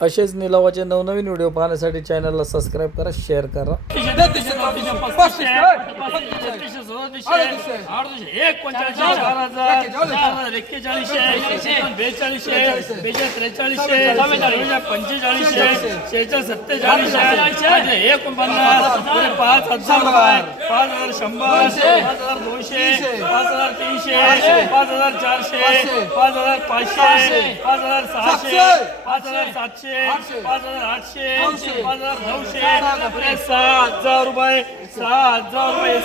असेच निलावाचे नवनवीन व्हिडिओ पाहण्यासाठी चॅनलला सबस्क्राईब करा शेअर करा. पंचेचाळीसशे सत्तेचाळीसशे एकोणपन्नास पाच हजार रुपये पाच हजार शंभर पाच हजार दोनशे पाच हजार तीनशे पाच हजार चारशे पाच हजार पाचशे पाच हजार सहाशे पाच हजार सातशे पाच हजार आठशे. पाच हजार नऊशे. पुढे सहा हजार रुपये. सहा हजार रुपये.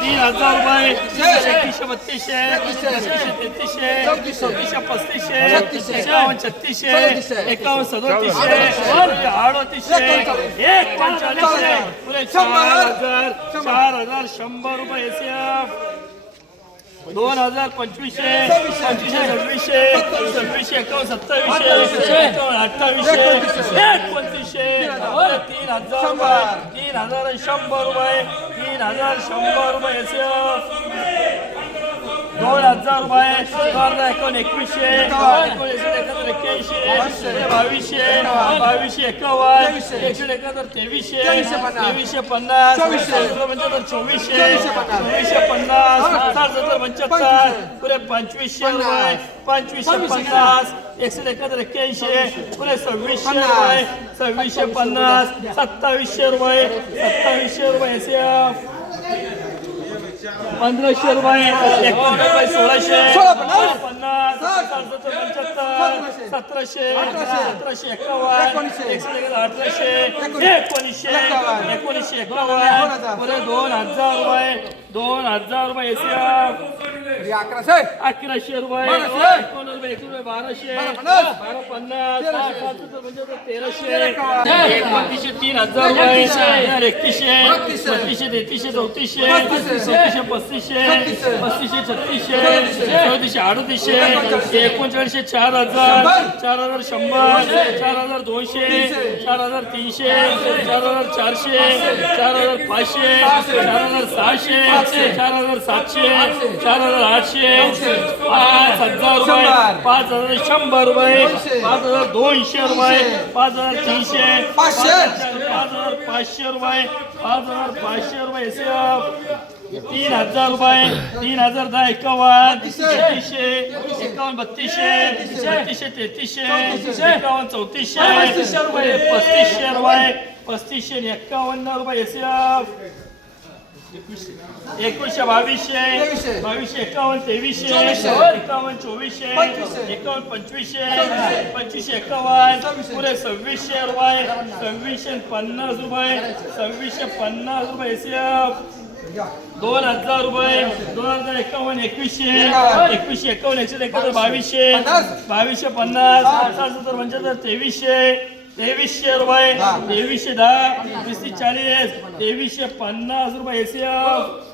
तीन हजार रुपये. एकतीसशे बत्तीसशे. एकतीसशे. तेहतीसशे. चौतीसशे पस्तीसशे एकावन्न छत्तीसशे. एकावन्न सदोतीसशे. अडोतीसशे. एक पंचाळीसशे. पुढे चार हजार. चार हजार शंभर रुपये एसीएफ. दोन हजार पंचवीसशे पंचवीसशे सव्वीसशे सव्वीसशे एकावन्न सत्तावीसशे एकावन्न अठ्ठावीसशे एकोणतीसशे तीन हजार रुपये तीन हजार शंभर रुपये तीन हजार शंभर रुपये एसीएफ दोन हजार रुपये दोन हजार एकावन्न एकवीसशे एकोणीसशे एकाहत्तर एक्क्याऐंशी बावीसशे बावीसशे एकावन्न एकशे एकाहत्तर तेवीसशे तेवीसशे पन्नास पंच्याहत्तर चोवीसशे चोवीसशे पन्नास. साठ सत्तर पंच्याहत्तर पुरे पंचवीसशे रुपये पंचवीसशे पन्नास एकशे एकाहत्तर एक्क्याऐंशी पुरे सव्वीसशे रुपये सव्वीसशे पन्नास सत्तावीसशे रुपये सत्तावीसशे रुपये पंधराशे रुपये एकोणीस रुपये सोळाशे. पन्नास. पंच्याहत्तर सतराशे सतराशे एकावन्न एकशे अठराशे एकोणीसशे. एकोणीसशे एकावन्न. दोन हजार रुपये दोन हजार रुपये अकराशे. अकराशे रुपये एकोणीस रुपये बाराशे. बारा पन्नास. तेराशे. एकोणतीसशे तीन हजार रुपये. एकतीसशे. बत्तीसशे. तेहतीसशे चौतीसशे. चौतीसशे पस्तीसशे. पस्तीसशे छत्तीसशे. चौतीसशे. अडतीसशे. एकोणचाळीसशे चार हजार चार हजार शंभर चार हजार दोनशे चार हजार तीनशे चार हजार चारशे चार हजार पाचशे चार हजार सहाशे चार हजार सातशे चार हजार आठशे. पाच हजार रुपये पाच हजार शंभर रुपये पाच हजार दोनशे रुपये पाच हजार तीनशे. पाच हजार पाचशे रुपये पाच हजार पाचशे रुपये तीन हजार रुपये तीन हजार दहा एकावन्न तेहतीसशे एकावन्न बत्तीसशे बत्तीसशे तेहतीसशे एकावन्न चौतीसशे रुपये. पस्तीसशे रुपये पस्तीसशे एकावन्न रुपये एसीएफ. एकोणीसशे बावीसशे बावीसशे. एकावन्न तेवीसशे एकावन्न चोवीसशे एकावन्न पंचवीसशे पंचवीसशे एकावन्न पुरे सव्वीसशे रुपये सव्वीसशे पन्नास रुपये सव्वीसशे पन्नास रुपये एसीएफ. दोन हजार रुपये दोन हजार एकावन्न एकवीसशे. एकवीसशे एकावन्न एकशे एकाहत्तर बावीसशे. बावीसशे पन्नास. सात सत्तर पंच्याहत्तर तेवीसशे. तेवीसशे रुपये. तेवीसशे दहा. वीस तीस चाळीस. तेवीसशे पन्नास रुपये. एसीएफ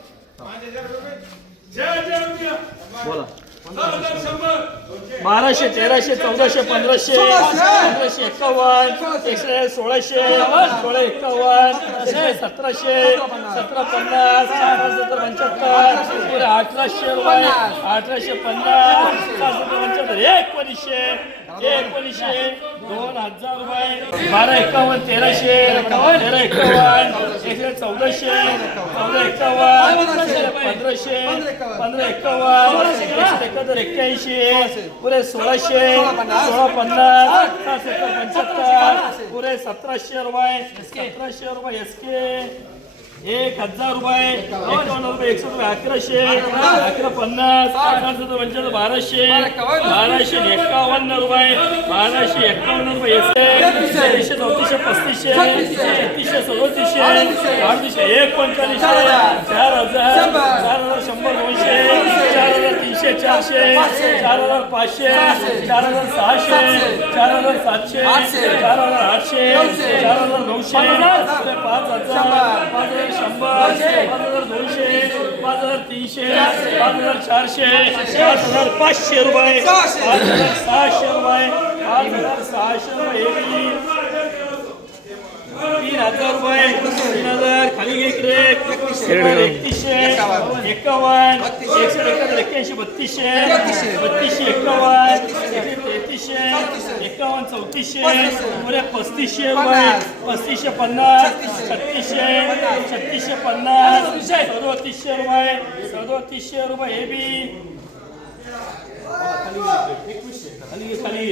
बाराशे तेराशे चौदाशे पंधराशे पंधराशे एकावन्न एकशे सोळाशे सोळा एकावन्न सतराशे सतरा पन्नास सत्तर पंच्याहत्तर अठराशे रुपये अठराशे पन्नास सत्तर पंच्याहत्तर एकोणीसशे एकोणीसशे दोन हजार रुपये. बारा एकावन्न तेराशे तेरा एकावन्न एकशे चौदाशे चौदा एकावन्न पंधराशे पंधरा एकावन्न एकशे एकाहत्तर एक्क्याऐंशी पुरे सोळाशे सोळा पन्नास सत्तर पंच्याहत्तर पुरे सतराशे रुपये सतराशे रुपये एस के एक हजार रुपये. एकावन्न रुपये एकशे रुपये अकराशे. अकरा पन्नास अकरा बाराशे. बाराशे एकावन्न रुपये. बाराशे एकावन्न रुपये एकशे चौतीसशे पस्तीसशे. छत्तीसशे सदोतीसशे. अडतीसशे एक पंचाळीसशे चार हजार. चार हजार शंभर दोनशे चार हजार तीनशे चारशे चार हजार पाचशे चार हजार सहाशे चार हजार सातशे चार हजार आठशे चार हजार नऊशे पाच हजार पाच हजार शंभर पाच हजार दोनशे पाच हजार तीनशे पाच हजार चारशे पाच हजार पाचशे रुपये पाच हजार सहाशे रुपये पाच हजार सहाशे रुपये तीन हजार रुपये तीन हजार खाली इकडे एकतीसशे एकावन्न एकशे एकाहत्तर एक्क्याऐंशी बत्तीसशे बत्तीसशे एकावन्न तेहतीसशे एकावन्न चौतीसशे पुरे पस्तीसशे रुपये पस्तीसशे पन्नास छत्तीसशे छत्तीसशे पन्नास सदोतीसशे रुपये सदोतीसशे रुपये हे बी. खाली खाली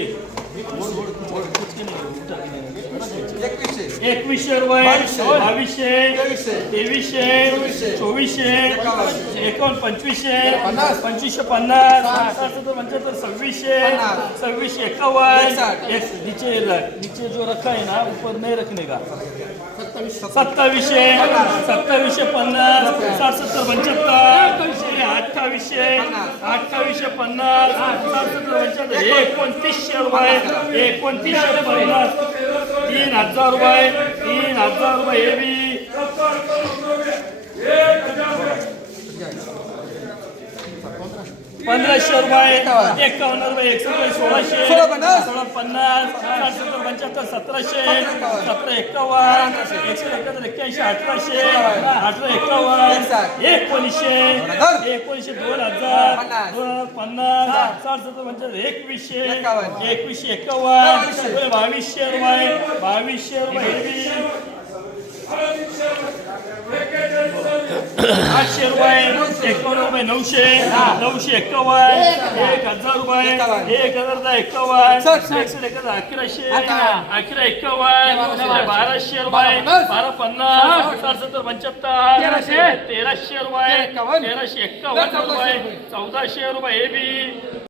एकवीसशे. रुपये बावीसशे. तेवीसशे. चोवीसशे. एकावन्न पंचवीसशे पंचवीसशे पन्नास. पंच्याहत्तर सव्वीसशे सव्वीसशे एकावन्न. एक नीचे नीचे जो रखा है ना ऊपर नहीं रखने का? सत्तावीसशे. सत्तावीसशे पन्नास. साठ सत्तर पंच्याहत्तर. अठ्ठावीसशे अठ्ठावीसशे पन्नास. एकोणतीसशे रुपये. एकोणतीसशे पन्नास. तीन हजार रुपये. तीन हजार रुपये हे बी. पंधराशे रुपये. एकावन्न रुपये. एकशे रुपये सोळाशे. सोळा पन्नास. साठ सत्तर पंच्याहत्तर. सतराशे. सतरा एकावन्न. एकशे एक्क्याऐंशी अठराशे अठरा एकावन्न एकोणीसशे. एकोणीसशे दोन हजार. दोन हजार पन्नास साठ सत्तर पंच्याहत्तर एकवीसशे. एकवीसशे एकावन्न बावीसशे रुपये बावीसशे रुपये. आठशे रुपये एकावन्न रुपये नऊशे नऊशे एकावन्न एक हजार रुपये. एक हजार साठ. एकशे एकाहत्तर अकराशे अकरा. रुपये बाराशे रुपये बारा पन्नास. साठ सत्तर पंच्याहत्तर तेराशे. तेराशे रुपये. तेराशे रुपये रुपये. चौदाशे रुपये हे बी